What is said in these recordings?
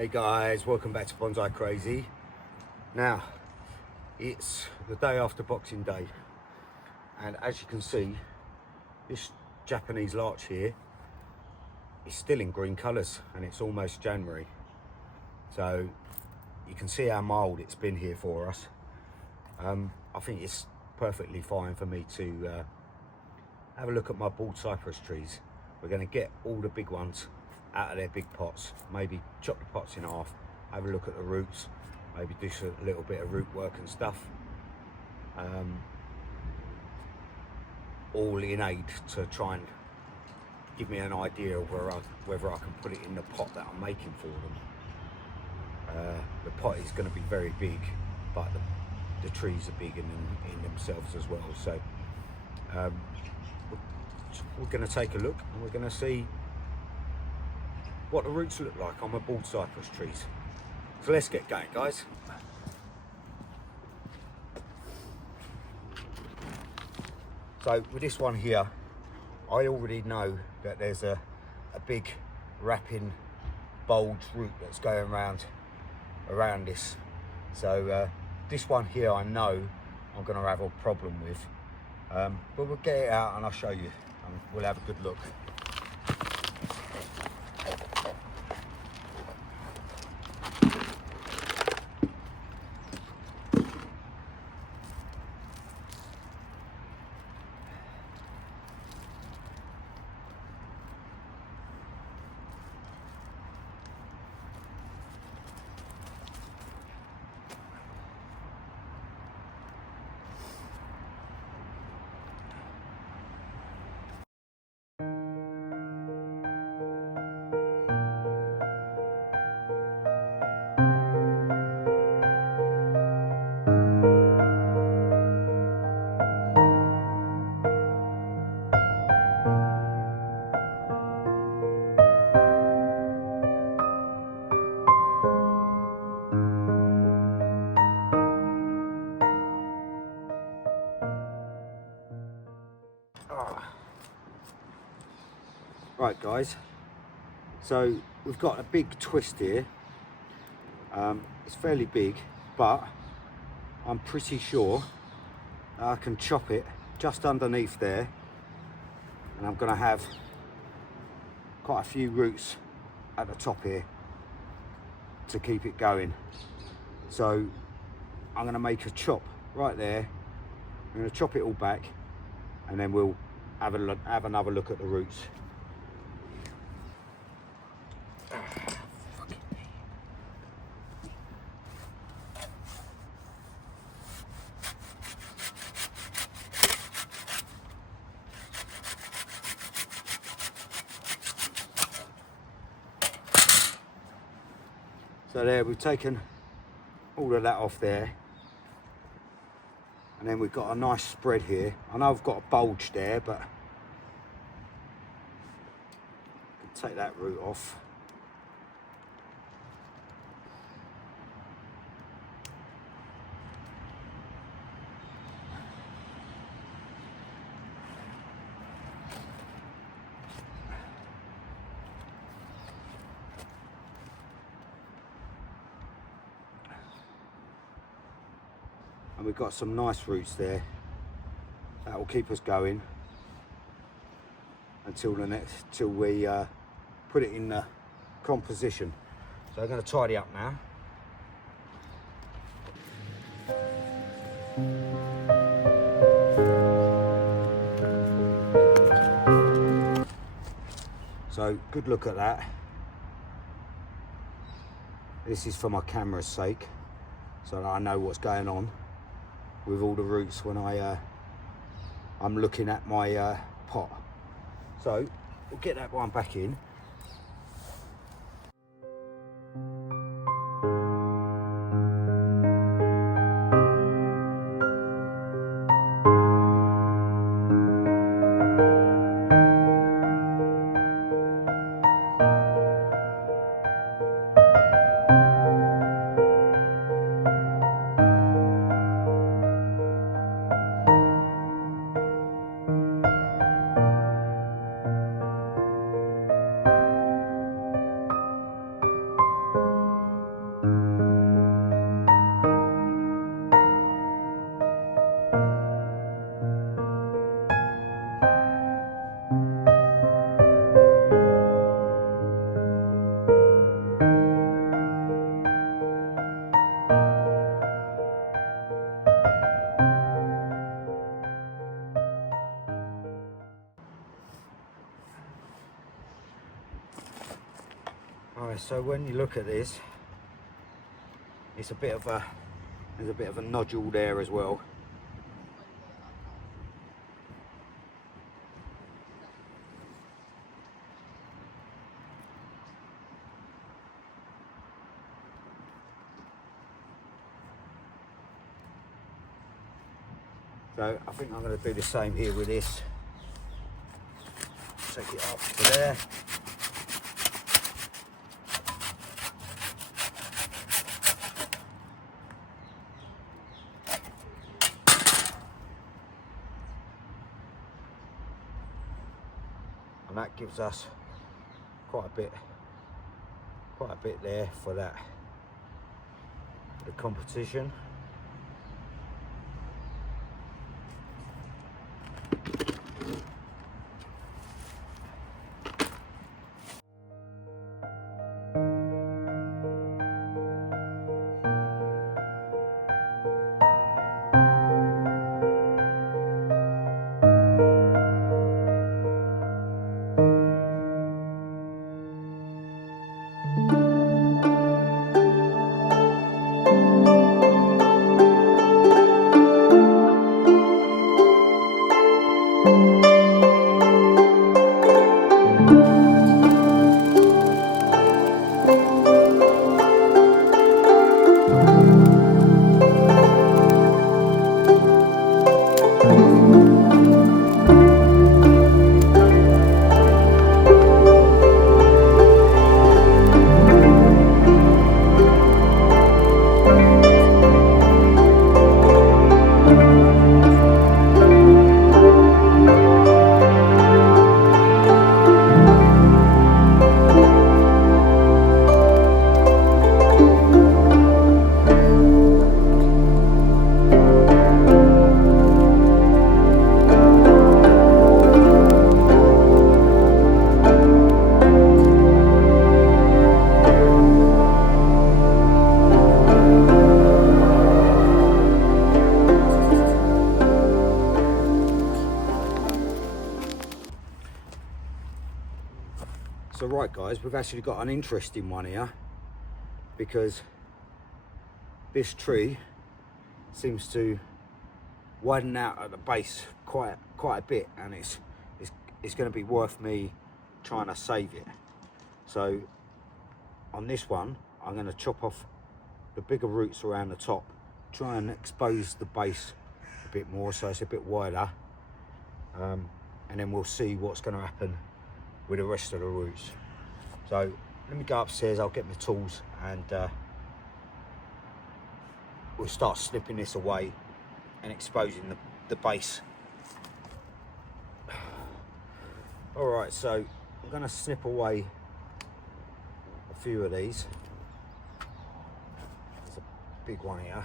Hey guys, welcome back to Bonsai Crazy. Now, it's the day after Boxing Day, and as you can see, this Japanese larch here is still in green colours, and it's almost January. So you can see how mild it's been here for us. I think it's perfectly fine for me to have a look at my bald cypress trees. We're going to get all the big ones out of their big pots, maybe chop the pots in half, have a look at the roots, maybe do a little bit of root work and stuff, all in aid to try and give me an idea of whether I can put it in the pot that I'm making for them. The pot is going to be very big, but the trees are big in themselves as well, so we're going to take a look and we're going to see what the roots look like on my bald cypress trees. So let's get going, guys. So with this one here, I already know that there's a big wrapping bulge root that's going around this. So this one here I know I'm going to have a problem with, but we'll get it out and I'll show you and we'll have a good look. Right guys, so we've got a big twist here. It's fairly big, but I'm pretty sure I can chop it just underneath there, and I'm going to have quite a few roots at the top here to keep it going. So I'm going to make a chop right there. I'm going to chop it all back, and then we'll have another look at the roots. So there, we've taken all of that off there, and then we've got a nice spread here. I know I've got a bulge there, but I can take that root off. And we've got some nice roots there that will keep us going until we put it in the composition. So I'm going to tidy up now. So good look at that. This is for my camera's sake, so that I know what's going on with all the roots when I'm looking at my pot. So we'll get that one back in. Alright, so when you look at this, it's a bit of a, there's a bit of a nodule there as well. So I think I'm going to do the same here with this. Take it up to there. And that gives us quite a bit there for that, the competition. So right guys, we've actually got an interesting one here, because this tree seems to widen out at the base quite a bit, and it's going to be worth me trying to save it. So on this one, I'm going to chop off the bigger roots around the top, try and expose the base a bit more so it's a bit wider, and then we'll see what's going to happen with the rest of the roots. So let me go upstairs, I'll get my tools, and we'll start snipping this away and exposing the base. Alright, so I'm going to snip away a few of these. There's a big one here.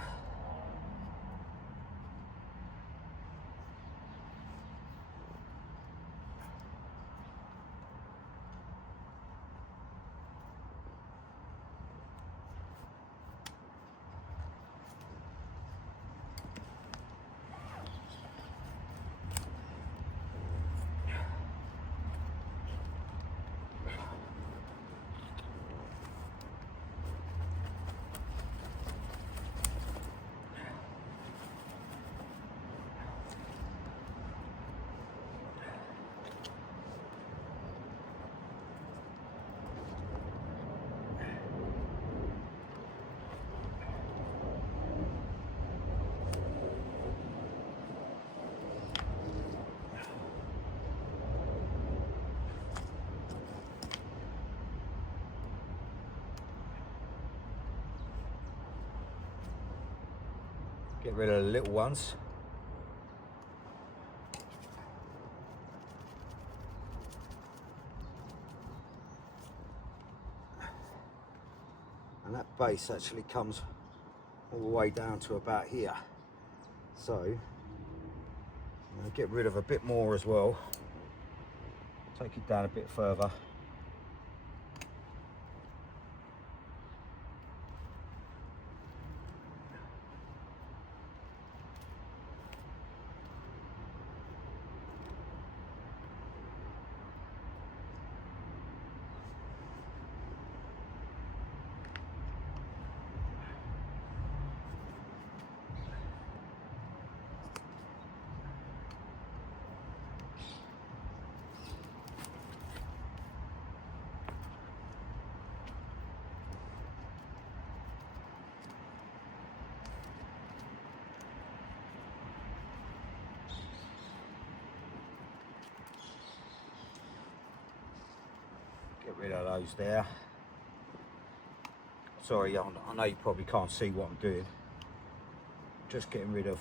Get rid of the little ones. And that base actually comes all the way down to about here. So I'm going to get rid of a bit more as well. Take it down a bit further. Get rid of those there. Sorry, I know you probably can't see what I'm doing. Just getting rid of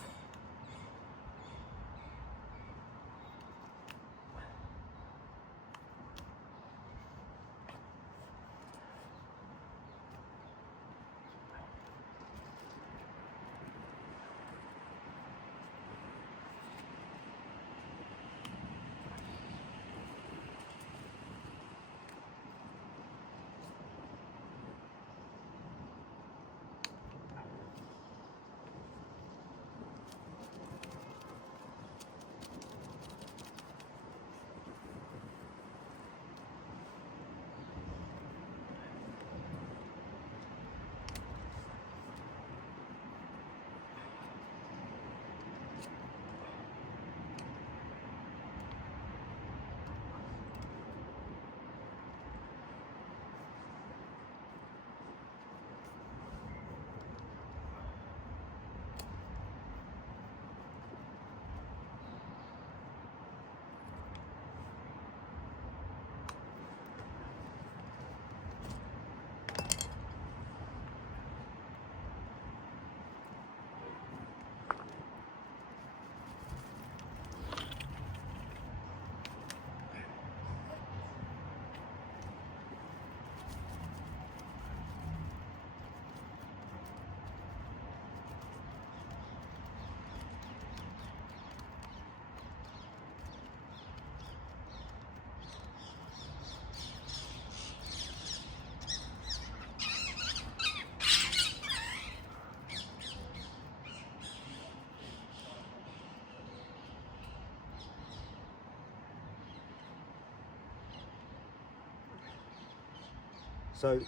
so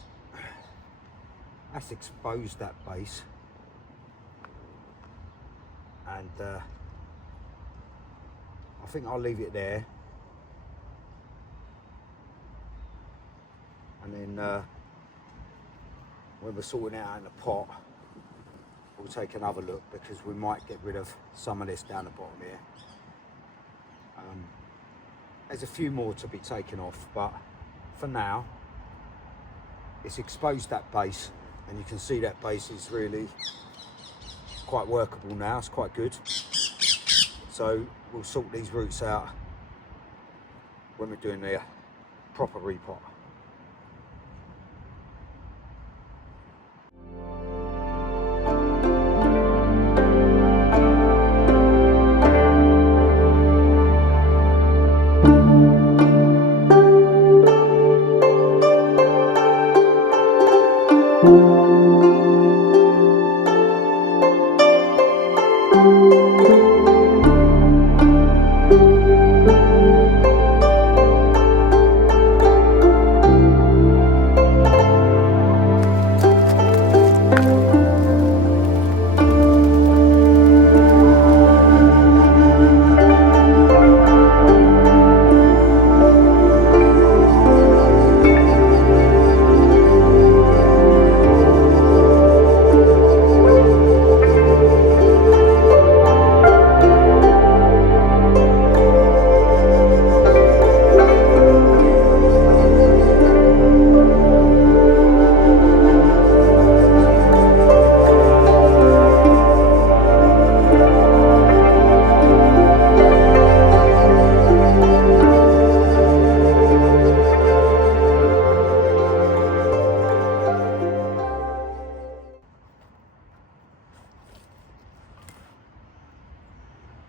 that's exposed that base, and I think I'll leave it there, and then when we're sorting it out in the pot, we'll take another look, because we might get rid of some of this down the bottom here. There's a few more to be taken off, but for now it's exposed that base, and you can see that base is really quite workable now. It's quite good. So we'll sort these roots out when we're doing the proper repot.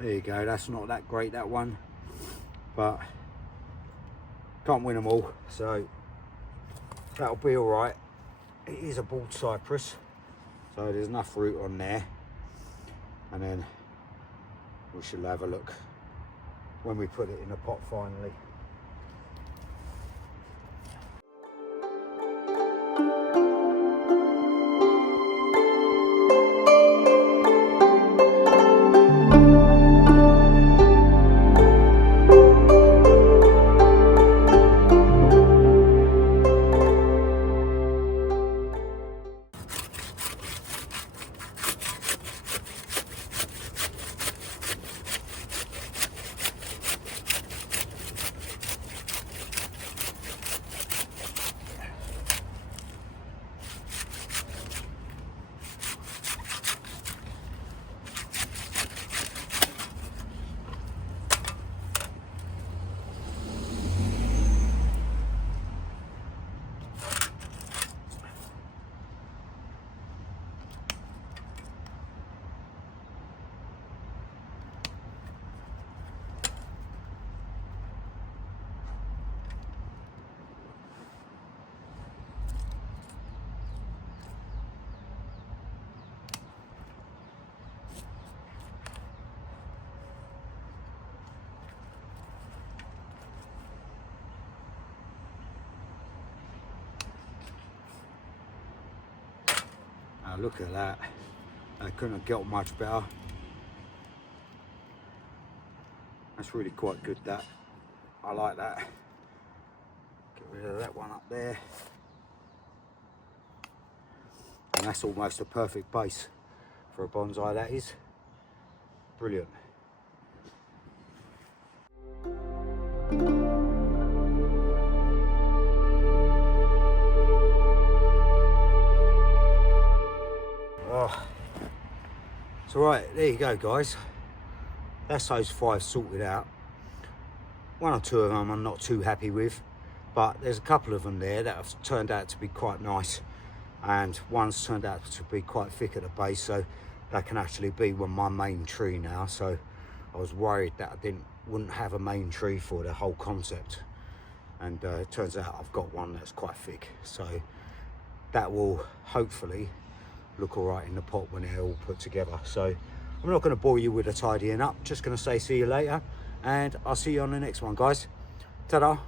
There you go, that's not that great, that one, but can't win them all, so that'll be all right. It is a bald cypress, so there's enough root on there, and then we should have a look when we put it in the pot finally. look at that. I couldn't have got much better. That's really quite good, that. I like that. Get rid of that one up there. And that's almost a perfect base for a bonsai, that is. Brilliant. Oh. So right, there you go guys. That's those 5 sorted out. 1 or 2 of them I'm not too happy with, but there's a couple of them there that have turned out to be quite nice, and one's turned out to be quite thick at the base, so that can actually be my main tree now. So I was worried that I wouldn't have a main tree for the whole concept, and it turns out I've got one that's quite thick, so that will hopefully look all right in the pot when they're all put together. So I'm not going to bore you with the tidying up, just going to say see you later, and I'll see you on the next one, guys. Ta-da.